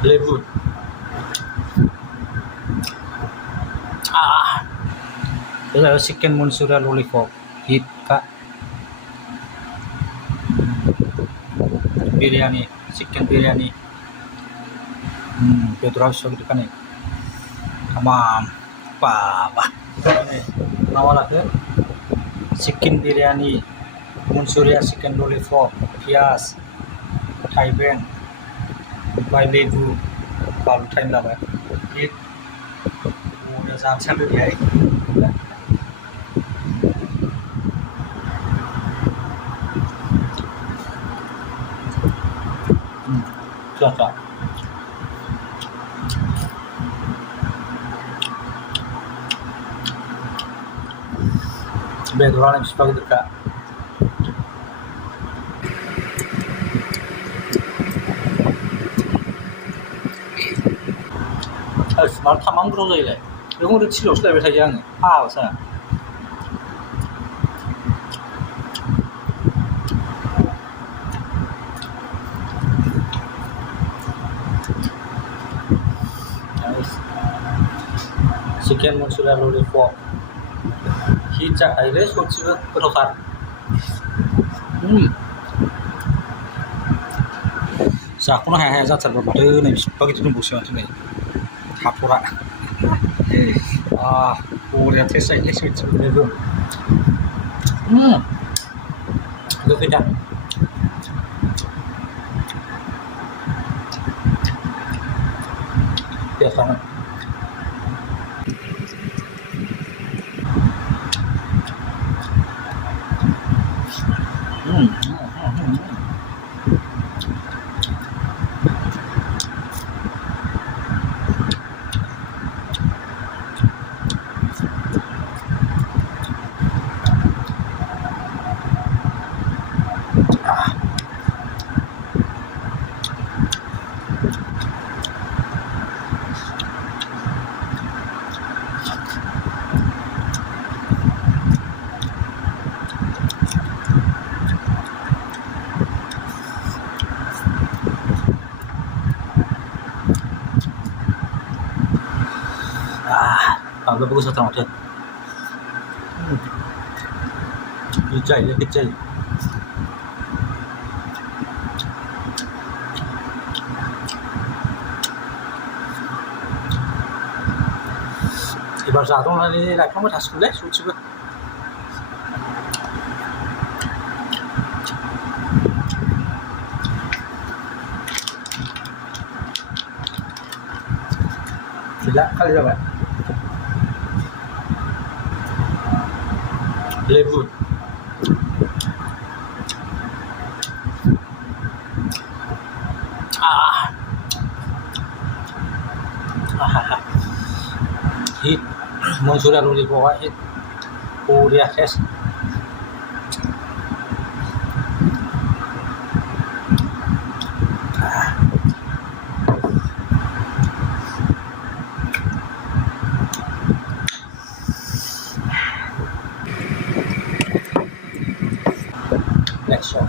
Legut. This is chicken Manchurian lollipop. Hit ka biryani, chicken biryani. Pedro so gitu kan nih. Tamam. Baba. Nawala ke chicken biryani, Manchurian chicken lollipop, pias, Thai bang, by legu, baru Thai lah ya. Hit. Udah sampai dulu ya. Cocok. Background yang sebagai dekat. 말 타만 그러고 이래. 영어로 치료 없다 왜 하지 않아? 와서. Chicken Manchurian lollipop. Hijau airnya suci berokar. Sa aku nak hehehe zat terbaru nih, begitu nih busian tuh nih. Hapura. Udah tes saya suci begitu. Itu tidak. Biasa. Agak bagus atau tidak? Hijau ya hijau. Ibarat satu ini lagi kamu tas kulit suci banget. Tidak kali coba. Legut. Hit Manchurian lollipop hit. Udah tes. Next shot.